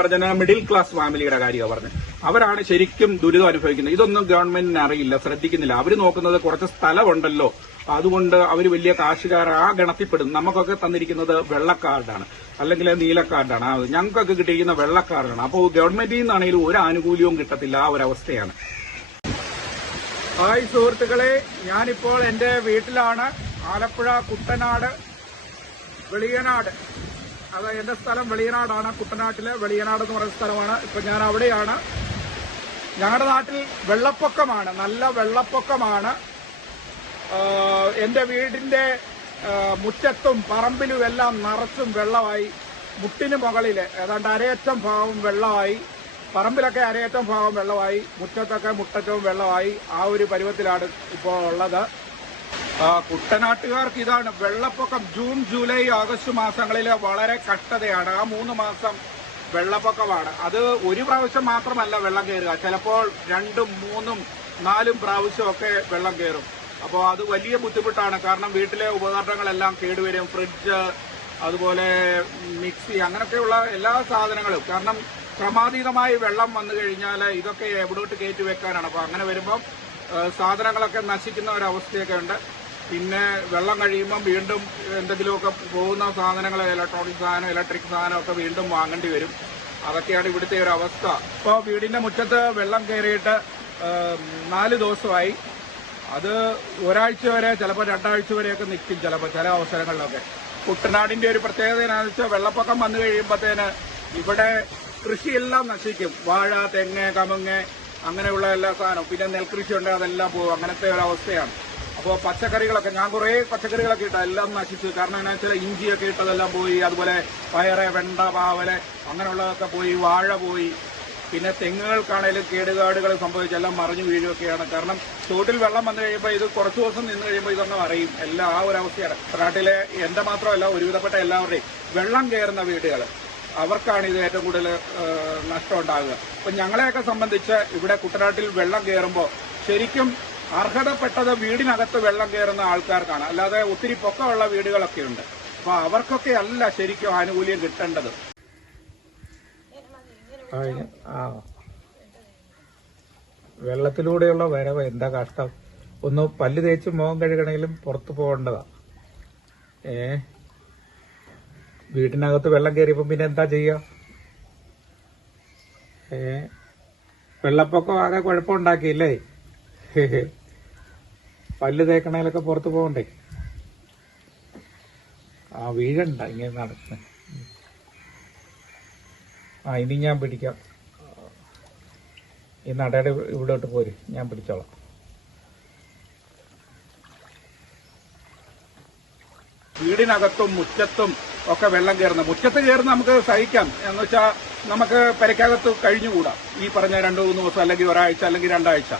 പറഞ്ഞ middle class ഫാമിലിയുടെ കാര്യമാണ് പറഞ്ഞത്. അവരാണ് ശരിക്കും ദുരിതം അനുഭവിക്കുന്നത്. ഇതൊന്നും ഗവൺമെന്റിന് അറിയില്ല, ശ്രദ്ധിക്കുന്നില്ല. അവർ നോക്കുന്നത് കുറച്ച് സ്ഥലമുണ്ടല്ലോ, അതുകൊണ്ട് അവർ വലിയ കാശുകാർ ആ ഗണത്തിൽപ്പെടും. നമുക്കൊക്കെ തന്നിരിക്കുന്നത് വെള്ളക്കാർഡാണ്, അല്ലെങ്കിൽ നീലക്കാർഡാണ്. ഞങ്ങൾക്കൊക്കെ കിട്ടിയിരിക്കുന്ന വെള്ളക്കാർഡാണ്. അപ്പോൾ ഗവൺമെന്റിൽ നിന്നാണെങ്കിലും ഒരു ആനുകൂല്യവും കിട്ടത്തില്ല. ആ ഒരവസ്ഥയാണ്. ഹായ് സുഹൃത്തുക്കളെ, ഞാനിപ്പോൾ എന്റെ വീട്ടിലാണ്. ആലപ്പുഴ കുട്ടനാട് വെളിയനാട്, അത് എന്റെ സ്ഥലം വെളിയനാടാണ്. കുട്ടനാട്ടിലെ വെളിയനാട് എന്ന് പറയുന്ന സ്ഥലമാണ്. ഇപ്പൊ ഞാൻ അവിടെയാണ്. ഞങ്ങളുടെ നാട്ടിൽ വെള്ളപ്പൊക്കമാണ്, നല്ല വെള്ളപ്പൊക്കമാണ്. എന്റെ വീടിന്റെ മുറ്റത്തും പറമ്പിലും എല്ലാം നിറച്ചും വെള്ളമായി. മുട്ടിന് മുകളില് ഏതാണ്ട് അരയറ്റം ഭാഗം വെള്ളമായി. പറമ്പിലൊക്കെ അരയറ്റം ഭാഗം വെള്ളമായി, മുറ്റത്തൊക്കെ മുട്ടറ്റവും വെള്ളമായി. ആ ഒരു പരുവത്തിലാണ് ഇപ്പോൾ ഉള്ളത്. കുട്ടനാട്ടുകാർക്ക് ഇതാണ് വെള്ളപ്പൊക്കം. ജൂൺ, ജൂലൈ, ആഗസ്റ്റ് മാസങ്ങളിൽ വളരെ കഷ്ടതയാണ്. ആ 3 മാസം വെള്ളപ്പൊക്കമാണ്. അത് ഒരു പ്രാവശ്യം മാത്രമല്ല വെള്ളം കയറുക, ചിലപ്പോൾ 2, 3, 4 പ്രാവശ്യമൊക്കെ വെള്ളം കയറും. അപ്പോൾ അത് വലിയ ബുദ്ധിമുട്ടാണ്. കാരണം വീട്ടിലെ ഉപകരണങ്ങളെല്ലാം കേടുവരും. ഫ്രിഡ്ജ്, അതുപോലെ മിക്സി, അങ്ങനെയൊക്കെയുള്ള എല്ലാ സാധനങ്ങളും. കാരണം ക്രമാതീതമായി വെള്ളം വന്നു കഴിഞ്ഞാൽ ഇതൊക്കെ എവിടോട്ട് കയറ്റി വെക്കാനാണ്. അപ്പോൾ അങ്ങനെ വരുമ്പം സാധനങ്ങളൊക്കെ നശിക്കുന്ന ഒരവസ്ഥയൊക്കെ ഉണ്ട്. പിന്നെ വെള്ളം കഴിയുമ്പം വീണ്ടും എന്തെങ്കിലുമൊക്കെ പോകുന്ന സാധനങ്ങൾ, ഇലക്ട്രോണിക് സാധനം, ഇലക്ട്രിക് സാധനമൊക്കെ വീണ്ടും വാങ്ങേണ്ടി വരും. അതൊക്കെയാണ് ഇവിടുത്തെ ഒരു അവസ്ഥ. ഇപ്പോൾ വീടിന്റെ മുറ്റത്ത് വെള്ളം കയറിയിട്ട് 4 ദിവസമായി. അത് ഒരാഴ്ച വരെ, ചിലപ്പോൾ 2 ആഴ്ച വരെയൊക്കെ നിൽക്കും ചിലപ്പോൾ, ചില അവസരങ്ങളിലൊക്കെ. കുട്ടനാടിന്റെ ഒരു പ്രത്യേകത എന്താണെന്ന് വെച്ചാൽ വെള്ളപ്പൊക്കം വന്നു കഴിയുമ്പോഴത്തേന് ഇവിടെ കൃഷിയെല്ലാം നശിക്കും. വാഴ, തെങ്ങ്, കമുങ്ങ്, അങ്ങനെയുള്ള എല്ലാ സാധനവും. പിന്നെ നെൽകൃഷി ഉണ്ട്, അതെല്ലാം പോകും. അങ്ങനത്തെ ഒരു അവസ്ഥയാണ്. അപ്പോൾ പച്ചക്കറികളൊക്കെ, ഞാൻ കുറേ പച്ചക്കറികളൊക്കെ ഇട്ട എല്ലാം നശിച്ചു. കാരണം എന്താ വെച്ചാൽ ഇഞ്ചിയൊക്കെ ഇട്ടതെല്ലാം പോയി. അതുപോലെ പയറ്, വെണ്ട, പാവല്, അങ്ങനെയുള്ളതൊക്കെ പോയി. വാഴ പോയി. പിന്നെ തെങ്ങുകൾക്കാണേലും കേടുപാടുകൾ സംഭവിച്ച് എല്ലാം മറിഞ്ഞു വീഴുകയൊക്കെയാണ്. കാരണം തോട്ടിൽ വെള്ളം വന്നു കഴിയുമ്പോൾ ഇത് കുറച്ചു ദിവസം നിന്ന് കഴിയുമ്പോൾ ഇതൊന്നും അറിയും. എല്ലാം ആ ഒരു അവസ്ഥയാണ്. നാട്ടിലെ എന്റെ മാത്രമല്ല, ഒരുവിധപ്പെട്ട എല്ലാവരുടെയും വെള്ളം കയറുന്ന വീടുകൾ, അവർക്കാണ് ഇത് ഏറ്റവും കൂടുതൽ നഷ്ടം ഉണ്ടാകുക. അപ്പം ഞങ്ങളെയൊക്കെ സംബന്ധിച്ച് ഇവിടെ കുട്ടനാട്ടിൽ വെള്ളം കയറുമ്പോൾ ശരിക്കും അർഹതപ്പെട്ടത് വീടിനകത്ത് വെള്ളം കയറുന്ന ആൾക്കാർക്കാണ്. അല്ലാതെ ഒത്തിരി പൊക്കമുള്ള വീടുകളൊക്കെ ഉണ്ട്. അപ്പൊ അവർക്കൊക്കെ അല്ല ശരിക്കും ആനുകൂല്യം കിട്ടേണ്ടത്. വെള്ളത്തിലൂടെയുള്ള വരവ് എന്താ കഷ്ടം. ഒന്ന് പല്ല് തേച്ച് മുഖം കഴുകണമെങ്കിലും പുറത്തു പോകേണ്ടതാ. വീട്ടിനകത്ത് വെള്ളം കയറിയപ്പോ പിന്നെ എന്താ ചെയ്യുക? വെള്ളപ്പൊക്കം ആകെ കുഴപ്പമുണ്ടാക്കിയില്ലേ? പല്ല് തേക്കണേലൊക്കെ പുറത്തു പോകണ്ടേ? വീഴണ്ട ഇങ്ങനെ നടക്കുന്നത്. ഇനി ഞാൻ പിടിക്കാം. ഈ നടയുടെ ഇവിടോട്ട് പോര്, ഞാൻ പിടിച്ചോളാം. വീടിനകത്തും മുറ്റത്തും ഒക്കെ വെള്ളം കയറുന്ന, മുറ്റത്ത് കയറുന്ന നമുക്ക് സഹിക്കാം. എന്ന് വെച്ചാൽ നമുക്ക് പെരക്കകത്ത് കഴിഞ്ഞുകൂടാം. ഈ പറഞ്ഞ 2-3 ദിവസം, അല്ലെങ്കിൽ ഒരാഴ്ച, അല്ലെങ്കിൽ 2 ആഴ്ച.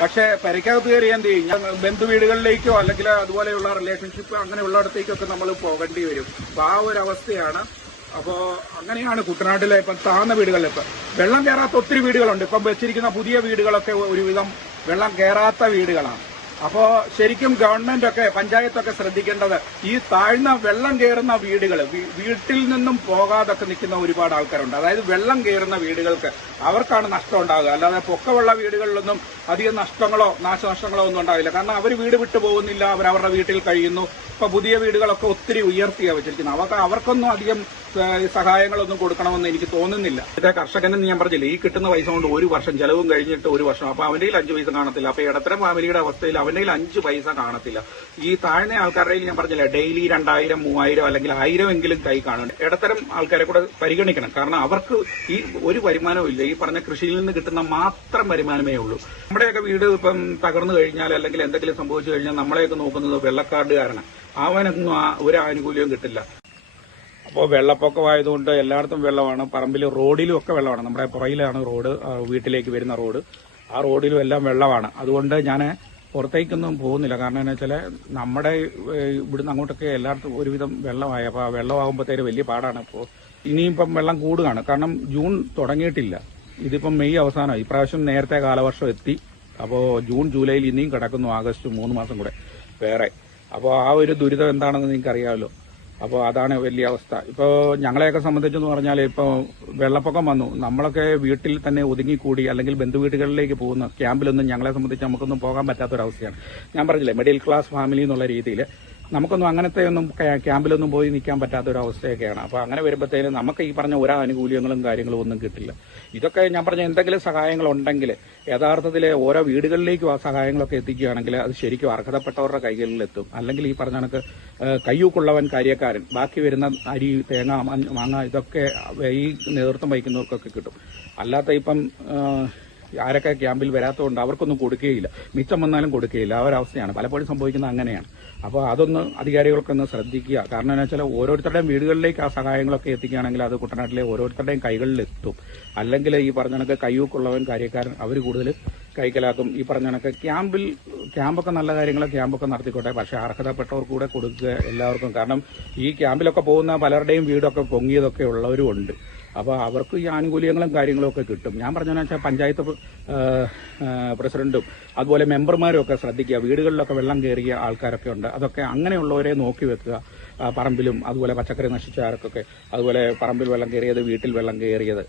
പക്ഷെ പെരക്കകത്ത് കയറി എന്ത് ചെയ്യും? ബന്ധുവീടുകളിലേക്കോ അല്ലെങ്കിൽ അതുപോലെയുള്ള റിലേഷൻഷിപ്പ് അങ്ങനെയുള്ളിടത്തേക്കൊക്കെ നമ്മൾ പോകേണ്ടി വരും. അപ്പൊ ആ ഒരു അവസ്ഥയാണ്. അപ്പോ അങ്ങനെയാണ് കുട്ടനാട്ടിലെ ഇപ്പം താഴ്ന്ന വീടുകളിൽ ഇപ്പം വെള്ളം കയറാത്ത ഒത്തിരി വീടുകളുണ്ട്. ഇപ്പം വെച്ചിരിക്കുന്ന പുതിയ വീടുകളൊക്കെ ഒരുവിധം വെള്ളം കയറാത്ത വീടുകളാണ്. അപ്പോ ശരിക്കും ഗവൺമെന്റ് ഒക്കെ, പഞ്ചായത്തൊക്കെ ശ്രദ്ധിക്കേണ്ടത് ഈ താഴ്ന്ന വെള്ളം കയറുന്ന വീടുകൾ, വീട്ടിൽ നിന്നും പോകാതൊക്കെ നിൽക്കുന്ന ഒരുപാട് ആൾക്കാരുണ്ട്. അതായത് വെള്ളം കയറുന്ന വീടുകൾക്ക് അവർക്കാണ് നഷ്ടം ഉണ്ടാകുക. അല്ലാതെ പൊക്കമുള്ള വീടുകളിലൊന്നും അധികം നഷ്ടങ്ങളോ നാശനഷ്ടങ്ങളോ ഒന്നും ഉണ്ടാവില്ല. കാരണം അവർ വീട് വിട്ടു പോകുന്നില്ല, അവരവരുടെ വീട്ടിൽ കഴിയുന്നു. ഇപ്പൊ പുതിയ വീടുകളൊക്കെ ഒത്തിരി ഉയർത്തിയാണ് വെച്ചിരിക്കുന്നത്. അവർക്കൊന്നും അധികം സഹായങ്ങളൊന്നും കൊടുക്കണമെന്ന് എനിക്ക് തോന്നുന്നില്ല. ഇതേ കർഷകനെന്ന് ഞാൻ പറഞ്ഞില്ല, ഈ കിട്ടുന്ന പൈസ കൊണ്ട് 1 വർഷം ചെലവും കഴിഞ്ഞിട്ട് 1 വർഷം. അപ്പൊ അവന്റെ 5 പൈസ കാണത്തില്ല. അപ്പൊ ഇടത്തരം ഫാമിലിയുടെ അവസ്ഥയിൽ അവന്റെ 5 പൈസ കാണത്തില്ല. ഈ താഴ്ന്ന ആൾക്കാരുടെ ഞാൻ പറഞ്ഞില്ല, ഡെയിലി 2000, 3000 അല്ലെങ്കിൽ 1000 എങ്കിലും കൈ കാണും. ഇടത്തരം ആൾക്കാരെ കൂടെ പരിഗണിക്കണം. കാരണം അവർക്ക് ഈ ഒരു വരുമാനവും ഇല്ല. ഈ പറഞ്ഞ കൃഷിയിൽ നിന്ന് കിട്ടുന്ന മാത്രം വരുമാനമേ ഉള്ളൂ. നമ്മുടെയൊക്കെ വീട് ഇപ്പം തകർന്നു കഴിഞ്ഞാൽ അല്ലെങ്കിൽ എന്തെങ്കിലും സംഭവിച്ചു കഴിഞ്ഞാൽ നമ്മളെയൊക്കെ നോക്കുന്നത് വെള്ളക്കാർഡുകാരാണ്. അവനൊന്നും ഒരു ആനുകൂല്യവും കിട്ടില്ല. അപ്പോൾ വെള്ളപ്പൊക്കമായതുകൊണ്ട് എല്ലായിടത്തും വെള്ളമാണ്. പറമ്പിലും റോഡിലും ഒക്കെ വെള്ളമാണ്. നമ്മുടെ പുറയിലാണ് റോഡ്, വീട്ടിലേക്ക് വരുന്ന റോഡ്. ആ റോഡിലും എല്ലാം വെള്ളമാണ്. അതുകൊണ്ട് ഞാൻ പുറത്തേക്കൊന്നും പോകുന്നില്ല. കാരണം എന്താ വെച്ചാൽ നമ്മുടെ ഇവിടുന്ന് അങ്ങോട്ടൊക്കെ എല്ലായിടത്തും ഒരുവിധം വെള്ളമായി. അപ്പോൾ ആ വെള്ളമാകുമ്പോഴത്തേക്ക് വലിയ പാടാണ്. ഇപ്പോൾ ഇനിയിപ്പം വെള്ളം കൂടുകയാണ്. കാരണം ജൂൺ തുടങ്ങിയിട്ടില്ല. ഇതിപ്പം മെയ് അവസാനമായി. ഇപ്രാവശ്യം നേരത്തെ കാലവർഷം എത്തി. അപ്പോൾ ജൂൺ, ജൂലൈയിൽ ഇനിയും കിടക്കുന്നു. ആഗസ്റ്റ് 3 മാസം കൂടെ വേറെ. അപ്പോൾ ആ ഒരു ദുരിതം എന്താണെന്ന് നിങ്ങൾക്ക് അറിയാമല്ലോ. അപ്പോൾ അതാണ് വലിയ അവസ്ഥ. ഇപ്പോൾ ഞങ്ങളെയൊക്കെ സംബന്ധിച്ചെന്ന് പറഞ്ഞാൽ ഇപ്പോൾ വെള്ളപ്പൊക്കം വന്നു, നമ്മളൊക്കെ വീട്ടിൽ തന്നെ ഒതുങ്ങിക്കൂടി അല്ലെങ്കിൽ ബന്ധുവീടുകളിലേക്ക് പോകുന്ന ക്യാമ്പിലൊന്നും ഞങ്ങളെ സംബന്ധിച്ച് നമുക്കൊന്നും പോകാൻ പറ്റാത്തൊരവസ്ഥയാണ്. ഞാൻ പറഞ്ഞില്ലേ, മിഡിൽ ക്ലാസ് ഫാമിലി എന്നുള്ള രീതിയിൽ നമുക്കൊന്നും അങ്ങനത്തെ ഒന്നും ക്യാമ്പിലൊന്നും പോയി നിൽക്കാൻ പറ്റാത്തൊരവസ്ഥയൊക്കെയാണ്. അപ്പോൾ അങ്ങനെ വരുമ്പോഴത്തേനും നമുക്ക് ഈ പറഞ്ഞ ഓരോ ആനുകൂല്യങ്ങളും കാര്യങ്ങളും ഒന്നും കിട്ടില്ല. ഇതൊക്കെ ഞാൻ പറഞ്ഞ എന്തെങ്കിലും സഹായങ്ങളുണ്ടെങ്കിൽ യഥാർത്ഥത്തിൽ ഓരോ വീടുകളിലേക്കും ആ സഹായങ്ങളൊക്കെ എത്തിക്കുകയാണെങ്കിൽ അത് ശരിക്കും അർഹതപ്പെട്ടവരുടെ കൈകളിലെത്തും. അല്ലെങ്കിൽ ഈ പറഞ്ഞ കണക്ക് കയ്യൂക്കുള്ളവൻ കാര്യക്കാരൻ, ബാക്കി വരുന്ന അരി, തേങ്ങ, മാങ്ങ ഇതൊക്കെ ഈ നേതൃത്വം വഹിക്കുന്നവർക്കൊക്കെ കിട്ടും. അല്ലാത്ത ഇപ്പം ആരൊക്കെ ക്യാമ്പിൽ വരാത്തതുകൊണ്ട് അവർക്കൊന്നും കൊടുക്കുകയില്ല, മിച്ചം വന്നാലും കൊടുക്കുകയില്ല. ആ ഒരു അവസ്ഥയാണ് പലപ്പോഴും സംഭവിക്കുന്നത്. അങ്ങനെയാണ്. അപ്പോൾ അതൊന്ന് അധികാരികൾക്കൊന്ന് ശ്രദ്ധിക്കുക. കാരണം എന്താ വെച്ചാൽ ഓരോരുത്തരുടെയും വീടുകളിലേക്ക് ആ സഹായങ്ങളൊക്കെ എത്തിക്കുകയാണെങ്കിൽ അത് കുട്ടനാട്ടിലെ ഓരോരുത്തരുടെയും കൈകളിലെത്തും. അല്ലെങ്കിൽ ഈ പറഞ്ഞ കണക്ക് കയ്യൂക്കുള്ളവൻ കാര്യക്കാരൻ അവർ കൂടുതൽ കൈക്കലാക്കും. ഈ പറഞ്ഞ കണക്ക് ക്യാമ്പൊക്കെ നല്ല കാര്യങ്ങൾ ക്യാമ്പൊക്കെ നടത്തിക്കോട്ടെ, പക്ഷേ അർഹതപ്പെട്ടവർക്ക് കൂടെ കൊടുക്കുക എല്ലാവർക്കും. കാരണം ഈ ക്യാമ്പിലൊക്കെ പോകുന്ന പലരുടെയും വീടൊക്കെ പൊങ്ങിയതൊക്കെ ഉള്ളവരും ഉണ്ട്. അപ്പോൾ അവർക്ക് ഈ ആനുകൂല്യങ്ങളും കാര്യങ്ങളും ഒക്കെ കിട്ടും. ഞാൻ പറഞ്ഞതെന്ന് വെച്ചാൽ പഞ്ചായത്ത് പ്രസിഡന്റും അതുപോലെ മെമ്പർമാരും ഒക്കെ ശ്രദ്ധിക്കുക. വീടുകളിലൊക്കെ വെള്ളം കയറിയ ആൾക്കാരൊക്കെ ഉണ്ട്, അതൊക്കെ അങ്ങനെയുള്ളവരെ നോക്കി വെക്കുക. പറമ്പിലും അതുപോലെ പച്ചക്കറി നശിച്ച ആർക്കൊക്കെ, അതുപോലെ പറമ്പിൽ വെള്ളം കയറിയത്, വീട്ടിൽ വെള്ളം കയറിയത്,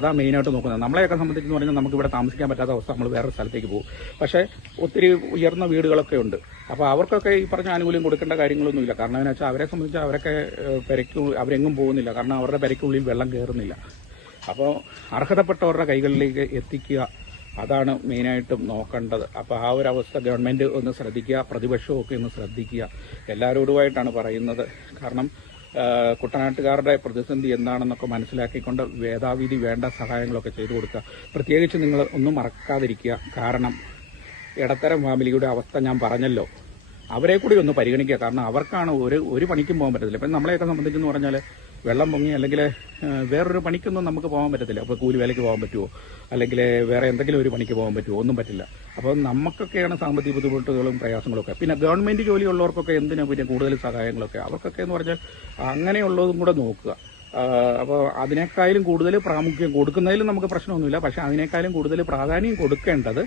അതാണ് മെയിനായിട്ട് നോക്കുന്നത്. നമ്മളെയൊക്കെ സംബന്ധിച്ചെന്ന് പറഞ്ഞാൽ നമുക്ക് ഇവിടെ താമസിക്കാൻ പറ്റാത്ത അവസ്ഥ, നമ്മൾ വേറൊരു സ്ഥലത്തേക്ക് പോകും. പക്ഷേ ഒത്തിരി ഉയർന്ന വീടുകളൊക്കെ ഉണ്ട്. അപ്പോൾ അവർക്കൊക്കെ ഈ പറഞ്ഞ ആനുകൂല്യം കൊടുക്കേണ്ട കാര്യങ്ങളൊന്നുമില്ല. കാരണം എന്ന് വെച്ചാൽ അവരെ സംബന്ധിച്ച് അവരൊക്കെ അവരെങ്ങും പോകുന്നില്ല, കാരണം അവരുടെ പെരയ്ക്കുള്ളിൽ വെള്ളം കയറുന്നില്ല. അപ്പോൾ അർഹതപ്പെട്ടവരുടെ കൈകളിലേക്ക് എത്തിക്കുക, അതാണ് മെയിനായിട്ടും നോക്കേണ്ടത്. അപ്പോൾ ആ ഒരു അവസ്ഥ ഗവൺമെന്റ് ഒന്ന് ശ്രദ്ധിക്കുക, പ്രതിപക്ഷവും ഒക്കെ ഒന്ന് ശ്രദ്ധിക്കുക. എല്ലാവരോടുമായിട്ടാണ് പറയുന്നത്. കാരണം കുട്ടനാട്ടുകാരുടെ പ്രതിസന്ധി എന്താണെന്നൊക്കെ മനസ്സിലാക്കിക്കൊണ്ട് വേദാവീതി വേണ്ട സഹായങ്ങളൊക്കെ ചെയ്തു കൊടുക്കുക. പ്രത്യേകിച്ച് നിങ്ങൾ ഒന്നും മറക്കാതിരിക്കുക. കാരണം ഇടത്തരം ഫാമിലിയുടെ അവസ്ഥ ഞാൻ പറഞ്ഞല്ലോ, അവരെ കൂടി ഒന്ന് പരിഗണിക്കുക. കാരണം അവർക്കാണ് ഒരു പണിക്കും പോകാൻ പറ്റത്തില്ല. ഇപ്പം നമ്മളെയൊക്കെ സംബന്ധിച്ചെന്ന് പറഞ്ഞാൽ വെള്ളം പൊങ്ങി അല്ലെങ്കിൽ വേറൊരു പണിക്കൊന്നും നമുക്ക് പോകാൻ പറ്റത്തില്ല. അപ്പോൾ കൂലി വേലയ്ക്ക് പോകാൻ പറ്റുമോ, അല്ലെങ്കിൽ വേറെ എന്തെങ്കിലും ഒരു പണിക്ക് പോകാൻ പറ്റുമോ, ഒന്നും പറ്റില്ല. അപ്പോൾ നമുക്കൊക്കെയാണ് സാമ്പത്തിക ബുദ്ധിമുട്ടുകളും പ്രയാസങ്ങളൊക്കെ. പിന്നെ ഗവൺമെന്റ് ജോലിയുള്ളവർക്കൊക്കെ എന്തിനാ പിന്നെ കൂടുതൽ സഹായങ്ങളൊക്കെ, അവർക്കൊക്കെ എന്ന് പറഞ്ഞാൽ അങ്ങനെയുള്ളതും കൂടെ നോക്കുക. അപ്പോൾ അതിനേക്കാളും കൂടുതൽ പ്രാമുഖ്യം കൊടുക്കുന്നതിലും നമുക്ക് പ്രശ്നമൊന്നുമില്ല. പക്ഷെ അതിനേക്കാളും കൂടുതൽ പ്രാധാന്യം കൊടുക്കേണ്ടത്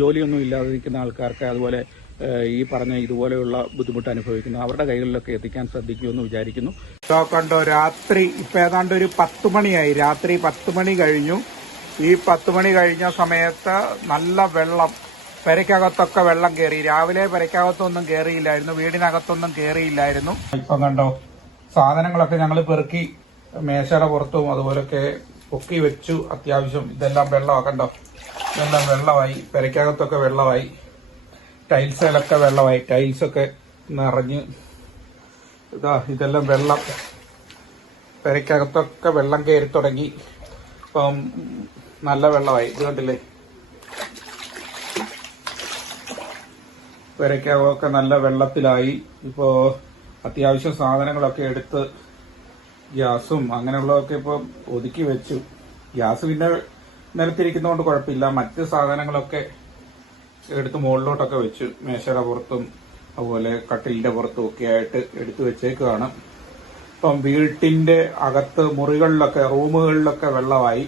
ജോലിയൊന്നും ഇല്ലാതെ നിൽക്കുന്ന ആൾക്കാർക്ക്, അതുപോലെ ഈ പറഞ്ഞ ഇതുപോലെയുള്ള ബുദ്ധിമുട്ട് അനുഭവിക്കുന്നു അവരുടെ കൈകളിലൊക്കെ എത്തിക്കാൻ ശ്രദ്ധിക്കുമെന്ന് വിചാരിക്കുന്നു. കണ്ടോ, രാത്രി ഇപ്പൊ ഏതാണ്ട് ഒരു 10 മണിയായി. രാത്രി 10 മണി കഴിഞ്ഞു. ഈ 10 മണി കഴിഞ്ഞ സമയത്ത് നല്ല വെള്ളം, പെരയ്ക്കകത്തൊക്കെ വെള്ളം കയറി. രാവിലെ പെരയ്ക്കകത്തൊന്നും കയറിയില്ലായിരുന്നു, വീടിനകത്തൊന്നും കയറിയില്ലായിരുന്നു. ഇപ്പം കണ്ടോ, സാധനങ്ങളൊക്കെ ഞങ്ങൾ പെറുക്കി മേശയുടെ പുറത്തും അതുപോലൊക്കെ പൊക്കി വെച്ചു. അത്യാവശ്യം ഇതെല്ലാം വെള്ളമാണ്. കണ്ടോ, ഇതെല്ലാം വെള്ളമായി, പെരയ്ക്കകത്തൊക്കെ വെള്ളമായി, ടൈൽസിലൊക്കെ വെള്ളമായി, ടൈൽസൊക്കെ നിറഞ്ഞ് ഇതെല്ലാം വെള്ളം, പെരയ്ക്കകത്തൊക്കെ വെള്ളം കയറി തുടങ്ങി. ഇപ്പം നല്ല വെള്ളമായി. ഇത് കണ്ടില്ലേ, പെരയ്ക്കകമൊക്കെ നല്ല വെള്ളത്തിലായി. ഇപ്പോ അത്യാവശ്യം സാധനങ്ങളൊക്കെ എടുത്ത് ഗ്യാസും അങ്ങനെയുള്ളതൊക്കെ ഇപ്പം ഒതുക്കി വെച്ചു. ഗ്യാസ് പിന്നെ നിലത്തിരിക്കുന്നതുകൊണ്ട് കുഴപ്പമില്ല. മറ്റ് സാധനങ്ങളൊക്കെ എടുത്ത് മുകളിലോട്ടൊക്കെ വെച്ചു. മേശയുടെ പുറത്തും അതുപോലെ കട്ടിലിന്റെ പുറത്തും ഒക്കെ ആയിട്ട് എടുത്തു വെച്ചേക്കാണ്. ഇപ്പം വീട്ടിന്റെ അകത്ത് മുറികളിലൊക്കെ, റൂമുകളിലൊക്കെ വെള്ളമായി.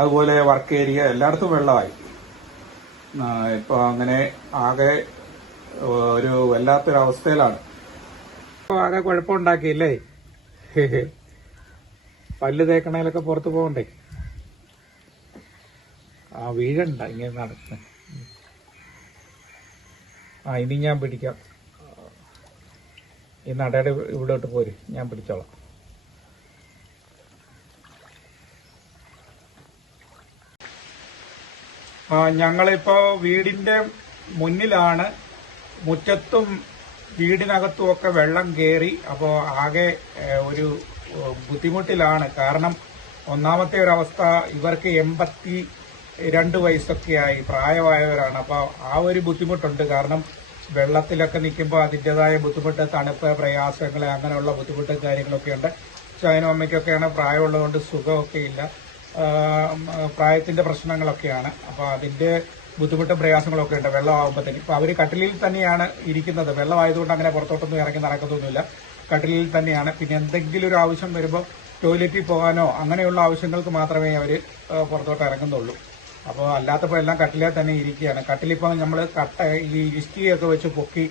അതുപോലെ വർക്ക് ഏരിയ എല്ലായിടത്തും വെള്ളമായി. ഇപ്പൊ അങ്ങനെ ആകെ ഒരു വല്ലാത്തൊരവസ്ഥയിലാണ്. ആകെ കുഴപ്പമുണ്ടാക്കിയില്ലേ? പല്ല് തേക്കണേലൊക്കെ പുറത്ത് പോകണ്ടേ? വീഴണ്ട ഇങ്ങനെ നടക്കുന്നത്. ഇനി ഞാൻ പിടിക്കാം. ഈ നടയുടെ ഇവിടോട്ട് പോര്, ഞാൻ പിടിച്ചോളാം. ഞങ്ങളിപ്പോ വീടിന്റെ മുന്നിലാണ്. മുറ്റത്തും വീടിനകത്തും ഒക്കെ വെള്ളം കയറി. അപ്പോൾ ആകെ ഒരു ബുദ്ധിമുട്ടിലാണ്. കാരണം ഒന്നാമത്തെ ഒരവസ്ഥ, ഇവർക്ക് 82 വയസ്സൊക്കെയായി, പ്രായമായവരാണ്. അപ്പോൾ ആ ഒരു ബുദ്ധിമുട്ടുണ്ട്. കാരണം വെള്ളത്തിലൊക്കെ നിൽക്കുമ്പോൾ അതിൻ്റെതായ ബുദ്ധിമുട്ട്, തണുപ്പ്, പ്രയാസങ്ങൾ, അങ്ങനെയുള്ള ബുദ്ധിമുട്ടും കാര്യങ്ങളൊക്കെ ഉണ്ട്. അച്ഛനും അമ്മയ്ക്കൊക്കെയാണ് പ്രായമുള്ളതുകൊണ്ട് സുഖമൊക്കെ ഇല്ല, പ്രായത്തിന്റെ പ്രശ്നങ്ങളൊക്കെയാണ്. അപ്പോൾ അതിന്റെ ബുദ്ധിമുട്ടും പ്രയാസങ്ങളൊക്കെ ഉണ്ട് വെള്ളമാകുമ്പോഴത്തേക്ക്. ഇപ്പോൾ അവർ കട്ടിലിൽ തന്നെയാണ് ഇരിക്കുന്നത്. വെള്ളമായതുകൊണ്ട് അങ്ങനെ പുറത്തോട്ടൊന്നും ഇറങ്ങി നടക്കത്തൊന്നുമില്ല, കട്ടിലിൽ തന്നെയാണ്. പിന്നെ എന്തെങ്കിലും ഒരു ആവശ്യം വരുമ്പോൾ ടോയ്ലറ്റിൽ പോകാനോ അങ്ങനെയുള്ള ആവശ്യങ്ങൾക്ക് മാത്രമേ അവർ പുറത്തോട്ട് ഇറങ്ങുന്നുള്ളൂ. അപ്പോൾ അല്ലാത്തപ്പോൾ എല്ലാം കട്ടിലിൽ തന്നെ ഇരിക്കുകയാണ്. കട്ടിലിപ്പോൾ നമ്മൾ ഈ ഇഷ്ടികയൊക്കെ വെച്ച് പൊക്കി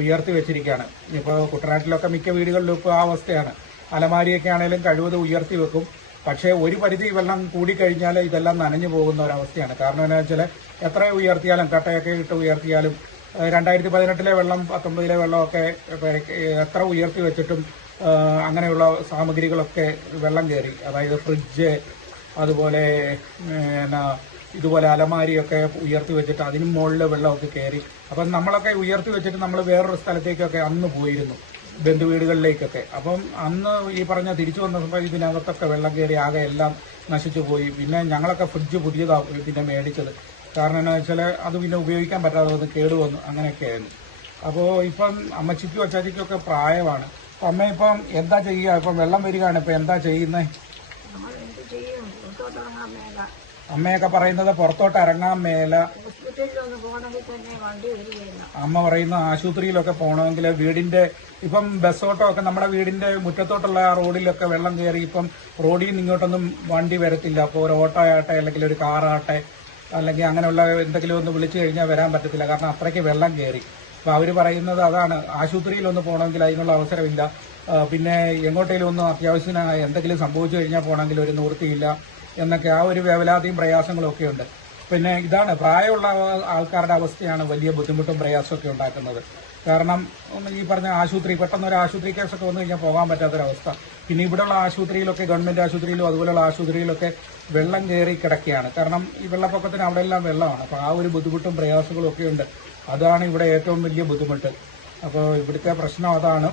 ഉയർത്തി വെച്ചിരിക്കുകയാണ്. ഇപ്പോൾ കുട്ടനാട്ടിലൊക്കെ മിക്ക വീടുകളിലും ഇപ്പോൾ ആ അവസ്ഥയാണ്. അലമാരിയൊക്കെ ആണെങ്കിലും കഴിവതും ഉയർത്തി വെക്കും. പക്ഷേ ഒരു പരിധി വെള്ളം കൂടിക്കഴിഞ്ഞാൽ ഇതെല്ലാം നനഞ്ഞു പോകുന്ന ഒരവസ്ഥയാണ്. കാരണം എന്താ വെച്ചാൽ എത്ര ഉയർത്തിയാലും കട്ടയൊക്കെ ഇട്ട് ഉയർത്തിയാലും 2018 വെള്ളം 19 വെള്ളമൊക്കെ എത്ര ഉയർത്തി വെച്ചിട്ടും അങ്ങനെയുള്ള സാമഗ്രികളൊക്കെ വെള്ളം കയറി. അതായത് ഫ്രിഡ്ജ്, അതുപോലെ ഇതുപോലെ അലമാരിയൊക്കെ ഉയർത്തി വെച്ചിട്ട് അതിന് മുകളിൽ വെള്ളമൊക്കെ കയറി. അപ്പം നമ്മളൊക്കെ ഉയർത്തി വെച്ചിട്ട് നമ്മൾ വേറൊരു സ്ഥലത്തേക്കൊക്കെ അന്ന് പോയിരുന്നു, ബന്ധുവീടുകളിലേക്കൊക്കെ. അപ്പം അന്ന് ഈ പറഞ്ഞ തിരിച്ചു വന്നപ്പോൾ ഇതിനകത്തൊക്കെ വെള്ളം കയറി ആകെ എല്ലാം നശിച്ചു പോയി. പിന്നെ ഞങ്ങളൊക്കെ ഫ്രിഡ്ജ് പുതിയതാണ് പിന്നെ മേടിച്ചത്. കാരണം എന്താ വെച്ചാൽ അത് പിന്നെ ഉപയോഗിക്കാൻ പറ്റാതെ വന്ന് കേടുവന്നു, അങ്ങനെയൊക്കെയായിരുന്നു. അപ്പോൾ ഇപ്പം അമ്മച്ചിക്കും അച്ചാച്ചിക്കും ഒക്കെ പ്രായമാണ്. അപ്പം അമ്മ ഇപ്പം എന്താ ചെയ്യുക? ഇപ്പം വെള്ളം വരികയാണ്, ഇപ്പം എന്താ ചെയ്യുന്നത്? അമ്മയൊക്കെ പറയുന്നത് പുറത്തോട്ട് ഇറങ്ങാൻ മേല. അമ്മ പറയുന്ന ആശുപത്രിയിലൊക്കെ പോകണമെങ്കിൽ വീടിന്റെ ഇപ്പം ബസ്സോട്ടോ ഒക്കെ നമ്മുടെ വീടിന്റെ മുറ്റത്തോട്ടുള്ള റോഡിലൊക്കെ വെള്ളം കയറി. ഇപ്പം റോഡിൽ നിന്ന് ഇങ്ങോട്ടൊന്നും വണ്ടി വരത്തില്ല. അപ്പോൾ ഒരു ഓട്ടോ ആട്ടെ അല്ലെങ്കിൽ ഒരു കാറാട്ടെ അല്ലെങ്കിൽ അങ്ങനെയുള്ള എന്തെങ്കിലും ഒന്ന് വിളിച്ചു കഴിഞ്ഞാൽ വരാൻ പറ്റത്തില്ല, കാരണം അത്രയ്ക്ക് വെള്ളം കയറി. അപ്പോൾ അവർ പറയുന്നത് അതാണ്, ആശുപത്രിയിലൊന്ന് പോകണമെങ്കിൽ അതിനുള്ള അവസരമില്ല. പിന്നെ എങ്ങോട്ടേലും ഒന്ന് അത്യാവശ്യത്തിന് എന്തെങ്കിലും സംഭവിച്ചു കഴിഞ്ഞാൽ പോകണമെങ്കിൽ ഒരു നിവൃത്തിയില്ല എന്നൊക്കെ ആ ഒരു വേവലാതിയും പ്രയാസങ്ങളും ഒക്കെ ഉണ്ട്. പിന്നെ ഇതാണ് പ്രായമുള്ള ആൾക്കാരുടെ അവസ്ഥയാണ് വലിയ ബുദ്ധിമുട്ടും പ്രയാസമൊക്കെ ഉണ്ടാക്കുന്നത്. കാരണം ഈ പറഞ്ഞ ആശുപത്രി, പെട്ടെന്ന് ഒരു ആശുപത്രി കേസൊക്കെ വന്നു കഴിഞ്ഞാൽ പോകാൻ പറ്റാത്തൊരവസ്ഥ. പിന്നെ ഇവിടെയുള്ള ആശുപത്രിയിലൊക്കെ, ഗവൺമെന്റ് ആശുപത്രിയിലും അതുപോലെയുള്ള ആശുപത്രിയിലൊക്കെ വെള്ളം കയറി കിടക്കുകയാണ്. കാരണം ഈ വെള്ളപ്പൊക്കത്തിന് അവിടെ എല്ലാം വെള്ളമാണ്. അപ്പോൾ ആ ഒരു ബുദ്ധിമുട്ടും പ്രയാസങ്ങളും ഒക്കെ ഉണ്ട്. അതാണ് ഇവിടെ ഏറ്റവും വലിയ ബുദ്ധിമുട്ട്. അപ്പോൾ ഇവിടുത്തെ പ്രശ്നം അതാണ്.